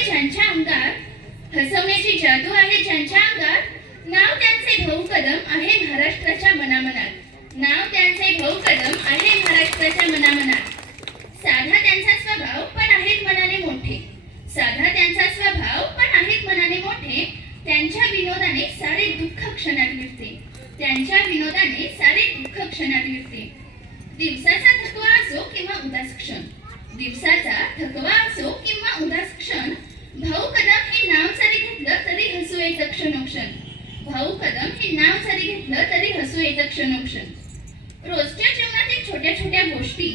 आहे ज्यांच्या अंगात, हसवण्याची जादू आहे ज्यांच्या अंगात, नाव त्यांचे भाऊ कदम आहे महाराष्ट्राच्या मनामनात, नाव त्यांचे भाऊ कदम आहे महाराष्ट्राच्या मनामनात. साधा त्यांचा स्वभाव पण आहेत मनाने मोठे, साधा त्यांचा स्वभाव पण आहेत मनाने मोठे. त्यांच्या विनोदाने सारे दुःख क्षणात विरते, त्यांच्या विनोदाने सारे दुःख क्षणात विरते. दिवसाचा थकवा असो किंवा उदास क्षण, दिवसाचा थकवा असो किंवा उदास क्षण, भाऊ कदम हे नाव जरी घेतलं तरी हसू येतं क्षणोक्षण, भाऊ कदम हे नाव जरी घेतलं तरी हसू येतं क्षणोक्षण. रोजच्या जीवनातील छोट्या छोट्या गोष्टी,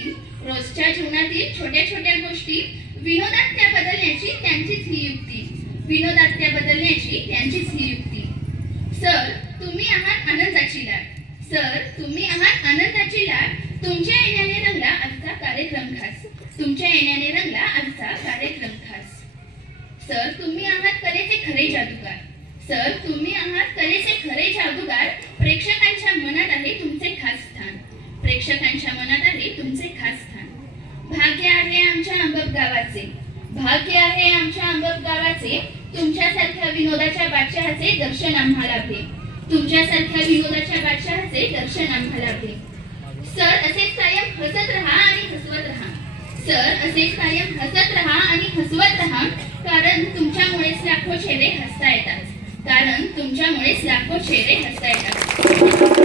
रोजच्या जीवनातील छोट्या छोट्या गोष्टी विनोदात त्या बदलण्याची त्यांचीच ही युक्ती, विनोदात त्या बदलण्याची त्यांचीच ही युक्ती. सर तुम्ही आहात आनंदाची लाट, सर तुम्ही आहात आनंदाची लाट, तुमच्या येण्याने रंगला आजचा कार्यक्रम खास, तुमच्या येण्याने रंगला आजचा कार्यक्रम खास. सर तुम्ही आहात कलेचे खरे जादूगार, सर तुम्ही आहात कलेचे खरे जादूगार. प्रेक्षकांच्या मनात आहे तुमचे खास स्थान, प्रेक्षकांच्या मनात आहे तुमचे खास स्थान. भाग्य आहे आमच्या अंबप गावाचे, भाग्य आहे आमच्या अंबप गावाचे, तुमच्यासारख्या विनोदाच्या बादशहाचे दर्शन आम्हाला लाभले, तुमच्यासारख्या विनोदाच्या बादशहाचे दर्शन आम्हाला लाभले. सर असेच कायम हसत रहा आणि हसवत रहा, सर असेच कायम हसत रहा आणि हसवत रहा, कारण तुमच्यामुळेच लाखो चेहरे हसता येतात, कारण तुमच्यामुळेच लाखो चेहरे हसता येतात.